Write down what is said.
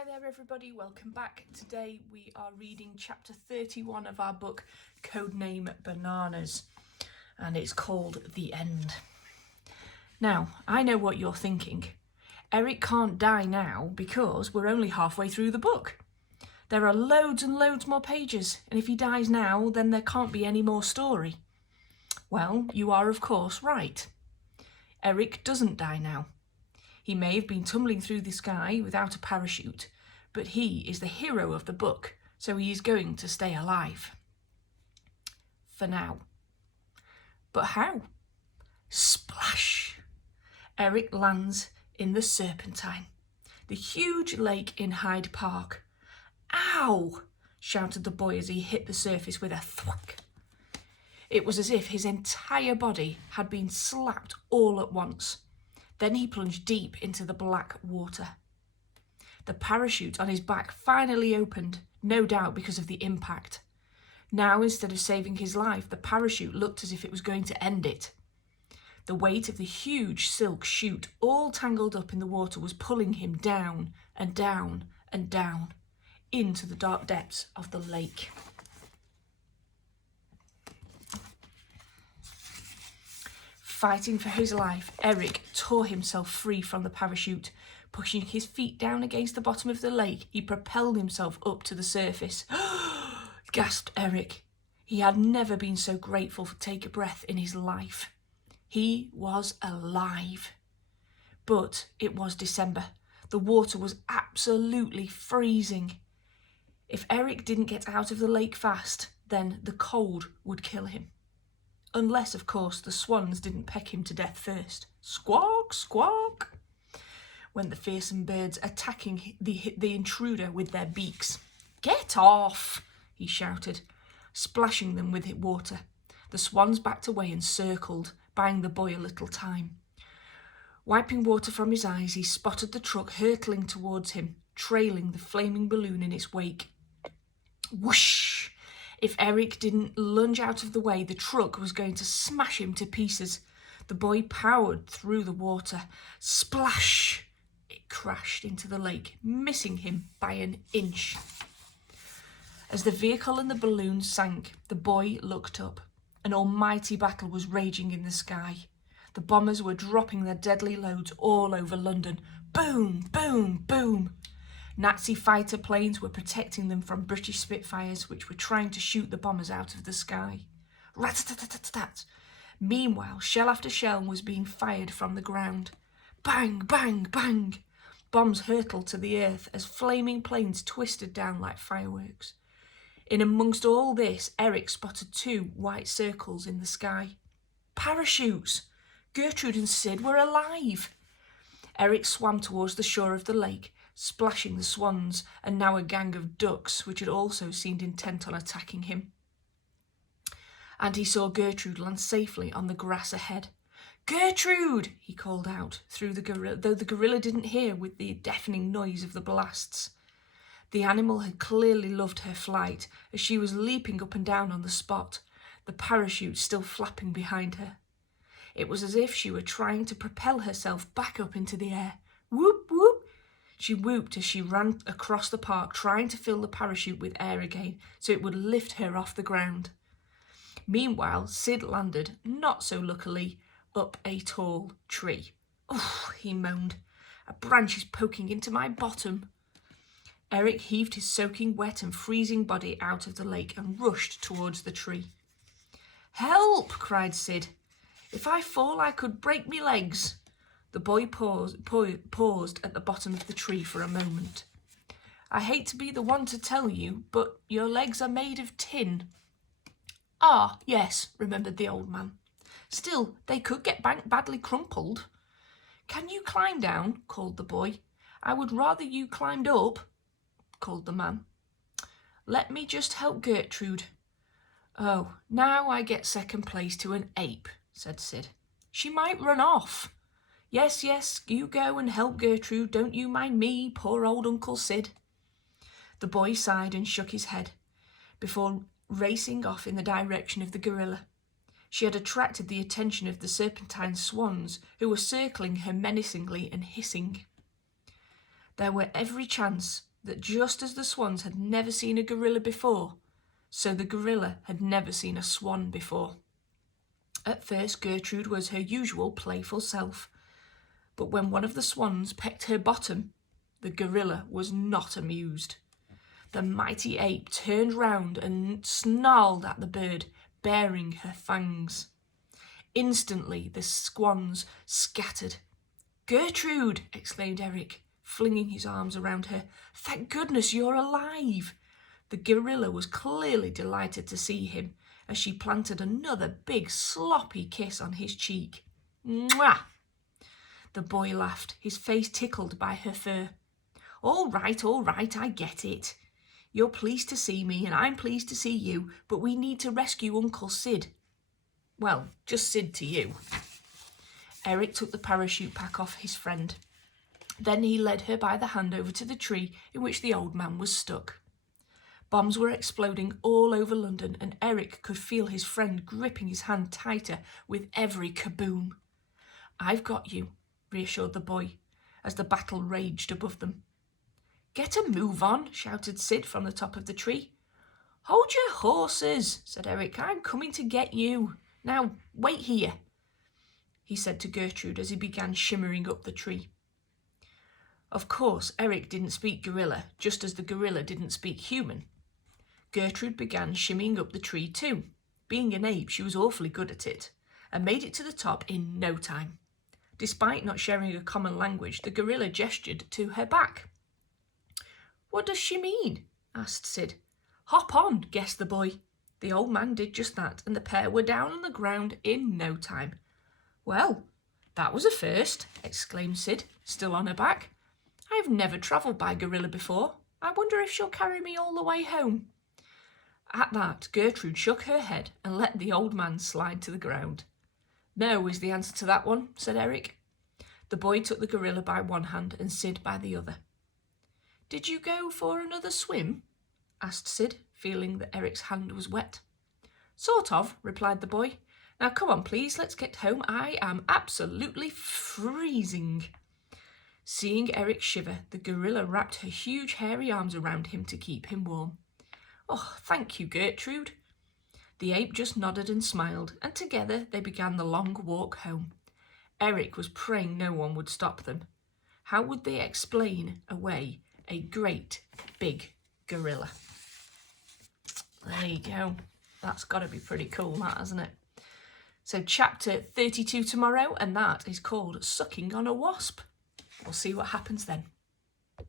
Hi there everybody, welcome back. Today we are reading chapter 31 of our book Codename Bananas, and it's called The End. Now, I know what you're thinking. Eric can't die now because we're only halfway through the book. There are loads and loads more pages, and if he dies now, then there can't be any more story. Well, you are of course right. Eric doesn't die now. He may have been tumbling through the sky without a parachute, but he is the hero of the book, so he is going to stay alive. For now. But how? Splash! Eric lands in the Serpentine, the huge lake in Hyde Park. Ow! Shouted the boy as he hit the surface with a thwack. It was as if his entire body had been slapped all at once. Then he plunged deep into the black water. The parachute on his back finally opened, no doubt because of the impact. Now, instead of saving his life, the parachute looked as if it was going to end it. The weight of the huge silk chute, all tangled up in the water, was pulling him down and down and down into the dark depths of the lake. Fighting for his life, Eric tore himself free from the parachute. Pushing his feet down against the bottom of the lake, he propelled himself up to the surface. Gasped Eric. He had never been so grateful to take a breath in his life. He was alive. But it was December. The water was absolutely freezing. If Eric didn't get out of the lake fast, then the cold would kill him. Unless, of course, the swans didn't peck him to death first. Squawk, squawk! Went the fearsome birds, attacking the intruder with their beaks. Get off! He shouted, splashing them with water. The swans backed away and circled, buying the boy a little time. Wiping water from his eyes, he spotted the truck hurtling towards him, trailing the flaming balloon in its wake. Whoosh! If Eric didn't lunge out of the way, the truck was going to smash him to pieces. The boy powered through the water. Splash! It crashed into the lake, missing him by an inch. As the vehicle and the balloon sank, the boy looked up. An almighty battle was raging in the sky. The bombers were dropping their deadly loads all over London. Boom, boom, boom. Nazi fighter planes were protecting them from British Spitfires, which were trying to shoot the bombers out of the sky. Rat-tat-tat-tat-tat. Meanwhile, shell after shell was being fired from the ground. Bang, bang, bang. Bombs hurtled to the earth as flaming planes twisted down like fireworks. In amongst all this, Eric spotted two white circles in the sky. Parachutes! Gertrude and Sid were alive! Eric swam towards the shore of the lake, splashing the swans, and now a gang of ducks, which had also seemed intent on attacking him. And he saw Gertrude land safely on the grass ahead. Gertrude! He called out, through the gorilla, though the gorilla didn't hear with the deafening noise of the blasts. The animal had clearly loved her flight, as she was leaping up and down on the spot, the parachute still flapping behind her. It was as if she were trying to propel herself back up into the air. Whoop, whoop! She whooped as she ran across the park, trying to fill the parachute with air again, so it would lift her off the ground. Meanwhile, Sid landed, not so luckily, up a tall tree. Oh, he moaned. A branch is poking into my bottom. Eric heaved his soaking wet and freezing body out of the lake and rushed towards the tree. Help! Cried Sid. If I fall, I could break me legs. The boy paused at the bottom of the tree for a moment. I hate to be the one to tell you, but your legs are made of tin. Ah, yes, remembered the old man. Still, they could get badly crumpled. Can you climb down? Called the boy. I would rather you climbed up, called the man. Let me just help Gertrude. Oh, now I get second place to an ape, said Sid. She might run off. Yes, yes, you go and help Gertrude, don't you mind me, poor old Uncle Sid. The boy sighed and shook his head, before racing off in the direction of the gorilla. She had attracted the attention of the Serpentine swans, who were circling her menacingly and hissing. There were every chance that just as the swans had never seen a gorilla before, so the gorilla had never seen a swan before. At first, Gertrude was her usual playful self, but when one of the swans pecked her bottom, the gorilla was not amused. The mighty ape turned round and snarled at the bird, baring her fangs. Instantly, the swans scattered. "Gertrude!" exclaimed Eric, flinging his arms around her. "Thank goodness you're alive!" The gorilla was clearly delighted to see him, as she planted another big sloppy kiss on his cheek. "Mwah!" The boy laughed, his face tickled by her fur. All right, I get it. You're pleased to see me and I'm pleased to see you, but we need to rescue Uncle Sid. Well, just Sid to you." Eric took the parachute pack off his friend. Then he led her by the hand over to the tree in which the old man was stuck. Bombs were exploding all over London, and Eric could feel his friend gripping his hand tighter with every kaboom. "I've got you," reassured the boy, as the battle raged above them. "Get a move on," shouted Sid from the top of the tree. "Hold your horses," said Eric. "I'm coming to get you. Now, wait here," he said to Gertrude as he began shimmering up the tree. Of course, Eric didn't speak gorilla, just as the gorilla didn't speak human. Gertrude began shimmying up the tree too. Being an ape, she was awfully good at it, and made it to the top in no time. Despite not sharing a common language, the gorilla gestured to her back. "What does she mean?" asked Sid. "Hop on," guessed the boy. The old man did just that, and the pair were down on the ground in no time. "Well, that was a first," exclaimed Sid, still on her back. "I've never travelled by gorilla before. I wonder if she'll carry me all the way home." At that, Gertrude shook her head and let the old man slide to the ground. "No is the answer to that one," said Eric. The boy took the gorilla by one hand and Sid by the other. "Did you go for another swim?" asked Sid, feeling that Eric's hand was wet. "Sort of," replied the boy. "Now come on, please, let's get home. I am absolutely freezing." Seeing Eric shiver, the gorilla wrapped her huge hairy arms around him to keep him warm. "Oh, thank you, Gertrude." The ape just nodded and smiled, and together they began the long walk home. Eric was praying no one would stop them. How would they explain away a great big gorilla? There you go. That's got to be pretty cool, that, hasn't it? So chapter 32 tomorrow, and that is called Sucking on a Wasp. We'll see what happens then.